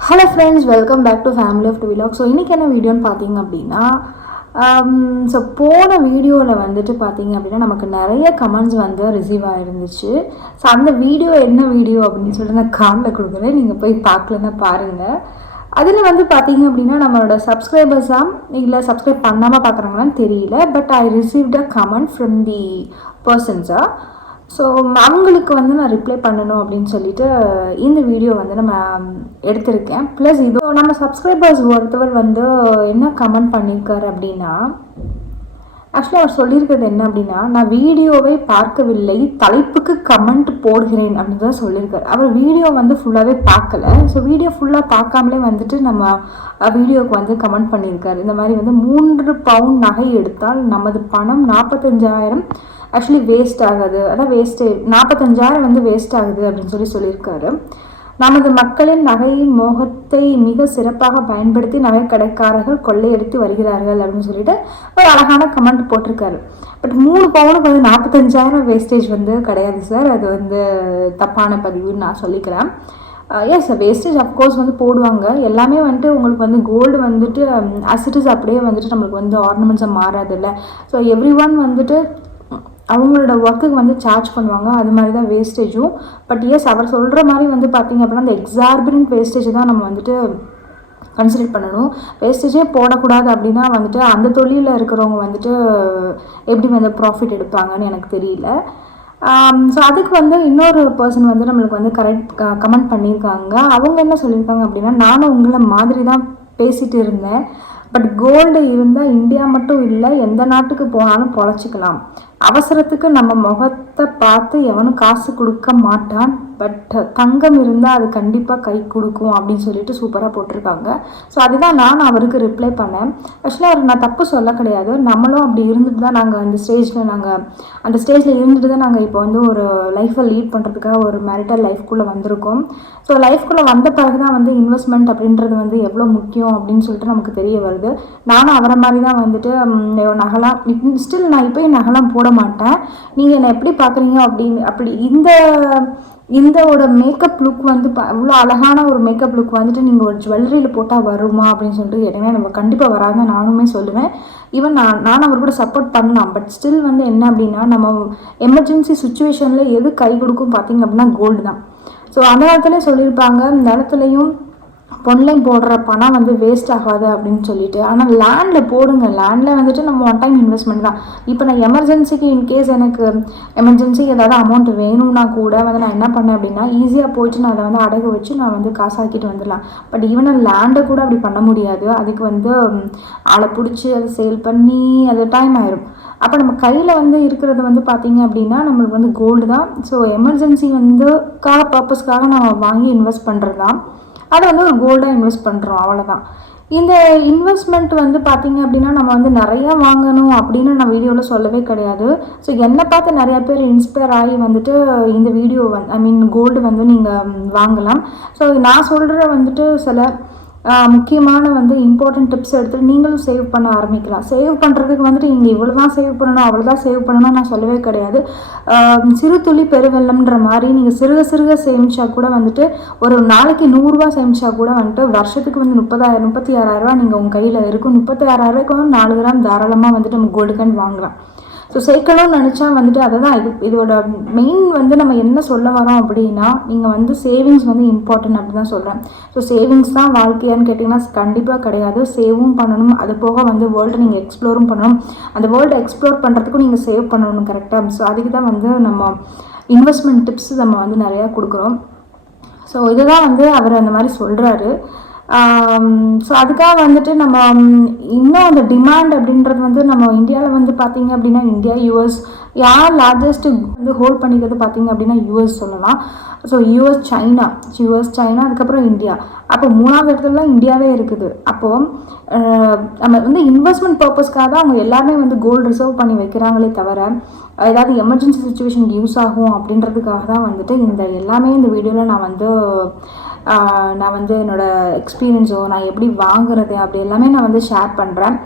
Hello friends welcome back to family of two vlog so இன்றைக்கி என்ன வீடியோன்னு பார்த்தீங்க அப்படின்னா um, ஸோ போன வீடியோவில் வந்துட்டு பார்த்தீங்க அப்படின்னா நமக்கு நிறைய கமெண்ட்ஸ் வந்து ரிசீவ் ஆகிருந்துச்சு ஸோ அந்த வீடியோ என்ன வீடியோ அப்படின்னு சொல்லிட்டு நான் காமில் கொடுக்குறேன். நீங்கள் போய் பார்க்கலன்னா பாருங்கள் அதில் வந்து பார்த்தீங்க அப்படின்னா நம்மளோட சப்ஸ்கிரைபர்ஸாக இல்லை சப்ஸ்கிரைப் பண்ணாமல் பார்க்குறாங்களான்னு தெரியல. But I received a comment from the பர்சன்ஸாக so அவங்களுக்கு வந்து நான் ரிப்ளை பண்ணணும் அப்படின்னு சொல்லிட்டு இந்த வீடியோ வந்து நம்ம எடுத்திருக்கேன். ப்ளஸ் இது நம்ம சப்ஸ்கிரைபர்ஸ் ஒருத்தவர் வந்து என்ன கமெண்ட் பண்ணியிருக்காரு அப்படின்னா ஆக்சுவலி அவர் சொல்லியிருக்கிறது என்ன அப்படின்னா நான் வீடியோவை பார்க்கவில்லை தலைப்புக்கு கமெண்ட் போடுகிறேன் அப்படின்னு தான் சொல்லியிருக்காரு அவர் வீடியோ வந்து ஃபுல்லாகவே பார்க்கல. ஸோ வீடியோ ஃபுல்லாக பார்க்காமலே வந்துட்டு நம்ம வீடியோவுக்கு வந்து கமெண்ட் பண்ணியிருக்காரு இந்த மாதிரி வந்து மூன்று பவுண்ட் நகை எடுத்தால் நமது பணம் நாற்பத்தஞ்சாயிரம் ஆக்சுவலி வேஸ்ட் ஆகுது. அதான் வேஸ்ட்டு நாற்பத்தஞ்சாயிரம் வந்து வேஸ்ட் ஆகுது அப்படின்னு சொல்லி சொல்லியிருக்காரு. நமது மக்களின் நகை மோகத்தை மிக சிறப்பாக பயன்படுத்தி நகை கடைக்காரர்கள் கொள்ளையடித்து வருகிறார்கள் அப்படின்னு சொல்லிட்டு ஒரு அழகான கமெண்ட் போட்டிருக்காரு. பட் மூணு பவுனுக்கு வந்து நாற்பத்தஞ்சாயிரம் வேஸ்டேஜ் வந்து கிடையாது சார் அது வந்து தப்பான பதிவுன்னு நான் சொல்லிக்கிறேன். எஸ் வேஸ்டேஜ் அஃப்கோர்ஸ் வந்து போடுவாங்க. எல்லாமே வந்துட்டு உங்களுக்கு வந்து கோல்டு வந்துட்டு அசிட்டிஸ் அப்படியே வந்துட்டு நம்மளுக்கு வந்து ஆர்னமெண்ட்ஸாக மாறாது இல்லை. ஸோ எவ்ரி ஒன் வந்துட்டு அவங்களோட ஒர்க்குக்கு வந்து சார்ஜ் பண்ணுவாங்க. அது மாதிரி தான் வேஸ்டேஜும் பட் எஸ் அவர் சொல்கிற மாதிரி வந்து பார்த்திங்க அப்படின்னா அந்த எக்ஸார்பிரண்ட் வேஸ்டேஜ் தான் நம்ம வந்துட்டு கன்சிடர் பண்ணணும். வேஸ்டேஜே போடக்கூடாது அப்படின்னா வந்துட்டு அந்த தொழிலில் இருக்கிறவங்க வந்துட்டு எப்படி வந்து ப்ராஃபிட் எடுப்பாங்கன்னு எனக்கு தெரியல. Um, ஸோ அதுக்கு வந்து இன்னொரு பர்சன் வந்து நம்மளுக்கு வந்து கரெக்ட் கமெண்ட் uh, பண்ணியிருக்காங்க. அவங்க என்ன சொல்லியிருக்காங்க அப்படின்னா நானும் உங்களை மாதிரி தான் பேசிகிட்டு இருந்தேன். பட் கோல்டு இருந்தால் இந்தியா மட்டும் இல்லை எந்த நாட்டுக்கு போனாலும் பொழைச்சிக்கலாம். அவசரத்துக்கு நம்ம முகத்தை பார்த்து எவனும் காசு கொடுக்க மாட்டான். பட் தங்கம் இருந்தால் அது கண்டிப்பாக கை கொடுக்கும் அப்படின்னு சொல்லிட்டு சூப்பராக போட்டிருக்காங்க. ஸோ அதுதான் நான் அவருக்கு ரிப்ளை பண்ணேன். ஆக்சுவலாக அவர் நான் தப்பு சொல்ல கிடையாது. நம்மளும் அப்படி இருந்துட்டு தான் நாங்கள் அந்த ஸ்டேஜில் நாங்கள் அந்த ஸ்டேஜில் இருந்துட்டு தான் நாங்கள் இப்போ வந்து ஒரு லைஃப்பை லீட் பண்ணுறதுக்காக ஒரு மேரிட்டல் லைஃப்குள்ளே வந்திருக்கோம். ஸோ லைஃப்குள்ளே வந்த பிறகு தான் வந்து இன்வெஸ்ட்மெண்ட் அப்படின்றது வந்து எவ்வளோ முக்கியம் அப்படின்னு சொல்லிட்டு நமக்கு தெரிய வருது. நானும் அவரை மாதிரி தான் வந்துட்டு நகலாம் ஸ்டில் நான் இப்போயும் நகலாம் போட மாட்டேன் நீங்கள் என்னை எப்படி பார்க்குறீங்க அப்படின்னு அப்படி இந்த இந்தோட மேக்கப் லுக் வந்து இவ்வளோ அழகான ஒரு மேக்கப் லுக் வந்துட்டு நீங்கள் ஒரு ஜுவல்லரியில் போட்டால் வருமா அப்படின்னு சொல்லிட்டு கேட்டீங்கன்னா நம்ம கண்டிப்பாக வராதுன்னு நானுமே சொல்லுவேன். ஈவன் நான் நான் அவர் கூட சப்போர்ட் பண்ணலாம். பட் ஸ்டில் வந்து என்ன அப்படின்னா நம்ம எமர்ஜென்சி சுச்சுவேஷனில் எது கை கொடுக்கும் பார்த்தீங்க அப்படின்னா கோல்டு தான். ஸோ அந்த காலத்துலேயே சொல்லியிருப்பாங்க இந்த இடத்துலையும் பொன்லைன் போடுற பணம் வந்து வேஸ்ட் ஆகாது அப்படின்னு சொல்லிட்டு. ஆனால் லேண்டில் போடுங்க. லேண்டில் வந்துட்டு நம்ம ஒன் டைம் இன்வெஸ்ட்மெண்ட் தான். இப்போ நான் எமர்ஜென்சிக்கு இன்கேஸ் எனக்கு எமர்ஜென்சி ஏதாவது அமௌண்ட் வேணும்னா கூட வந்து நான் என்ன பண்ணேன் அப்படின்னா ஈஸியாக போயிட்டு நான் அதை வந்து அடகு வச்சு நான் வந்து காசாக்கிட்டு வந்துடலாம். பட் ஈவன் லேண்டை கூட அப்படி பண்ண முடியாது. அதுக்கு வந்து ஆளை பிடிச்சி அதை சேல் பண்ணி அது டைம் ஆயிரும். அப்போ நம்ம கையில் வந்து இருக்கிறது வந்து பார்த்திங்க அப்படின்னா நம்மளுக்கு வந்து கோல்டு தான். ஸோ எமர்ஜென்சி வந்து கா பர்பஸ்க்காக நம்ம வாங்கி இன்வெஸ்ட் பண்ணுறது தான் அதை வந்து ஒரு கோல்டாக இன்வெஸ்ட் பண்ணுறோம் அவ்வளோதான் இந்த இன்வெஸ்ட்மெண்ட் வந்து பார்த்திங்க அப்படின்னா நம்ம வந்து நிறையா வாங்கணும் அப்படின்னு நான் வீடியோவில் சொல்லவே கிடையாது. ஸோ என்னை பார்த்து நிறையா பேர் இன்ஸ்பயர் ஆகி வந்துட்டு இந்த வீடியோ வந்து ஐ மீன் கோல்டு வந்து நீங்கள் வாங்கலாம். ஸோ நான் சொல்கிற வந்துட்டு சில முக்கியமான வந்து இம்பார்ட்டன்ட் டிப்ஸ் எடுத்துகிட்டு நீங்களும் சேவ் பண்ண ஆரம்பிக்கலாம். சேவ் பண்ணுறதுக்கு வந்துட்டு இங்கே இவ்வளோ தான் சேவ் பண்ணணும் அவ்வளோ தான் சேவ் பண்ணணும் நான் சொல்லவே கிடையாது. சிறு துளி பெருவெள்ளம்ன்ற மாதிரி நீங்கள் சிறுக சிறுக சேமிச்சா கூட வந்துட்டு ஒரு நாளைக்கு நூறுரூவா சேமிச்சா கூட வந்துட்டு வருஷத்துக்கு வந்து முப்பதாயிரம் முப்பத்தி ஆறாயிரரூவா நீங்கள் உங்கள் கையில் இருக்கும். முப்பத்தி ஆறாயிரரூவாய்க்கு வந்து நாலு கிராம் தாராளமாக வந்துட்டு நம்ம கோல்டு கன் வாங்கலாம். ஸோ சேர்க்கணும்னு நினச்சா வந்துட்டு அதை தான் இது. இதோட மெயின் வந்து நம்ம என்ன சொல்ல வரோம் அப்படின்னா நீங்கள் வந்து சேவிங்ஸ் வந்து இம்பார்ட்டன்ட் அப்படி தான் சொல்கிறேன் ஸோ சேவிங்ஸ் தான் வாழ்க்கையான்னு கேட்டிங்கன்னா கண்டிப்பாக கிடையாது. சேவும் பண்ணணும். அது போக வந்து வேர்ல்டை நீங்கள் எக்ஸ்ப்ளோரும் பண்ணணும். அந்த வேர்ல்டு எக்ஸ்ப்ளோர் பண்ணுறதுக்கும் நீங்கள் சேவ் பண்ணணும் கரெக்டாக ஸோ அதுக்கு தான் வந்து நம்ம இன்வெஸ்ட்மெண்ட் டிப்ஸ் நம்ம வந்து நிறையா கொடுக்குறோம். ஸோ இதுதான் வந்து அவர் அந்த மாதிரி சொல்கிறாரு ஸோ அதுக்காக வந்துட்டு நம்ம இன்னும் அந்த டிமாண்ட் அப்படின்றது வந்து நம்ம இந்தியாவில் வந்து பார்த்திங்க அப்படின்னா இந்தியா யூஎஸ் யார் லார்ஜஸ்ட் வந்து ஹோல்ட் பண்ணிக்கிறது பார்த்தீங்க அப்படின்னா யூஎஸ் சொல்லலாம். So US China US China அதுக்கப்புறம் இந்தியா அப்போ மூணாவது இடத்துல தான் இந்தியாவே இருக்குது. அப்போது நம்ம வந்து இன்வெஸ்ட்மெண்ட் பர்பஸ்க்காக தான் அவங்க எல்லாருமே வந்து கோல்டு ரிசர்வ் பண்ணி வைக்கிறாங்களே தவிர ஏதாவது எமர்ஜென்சி சுச்சுவேஷன் யூஸ் ஆகும் அப்படின்றதுக்காக தான் வந்துட்டு இந்த எல்லாமே இந்த வீடியோவில் நான் வந்து நான் வந்து என்னோடய எக்ஸ்பீரியன்ஸோ நான் எப்படி வாங்குறது அப்படி எல்லாமே நான் வந்து ஷேர் பண்ணுறேன்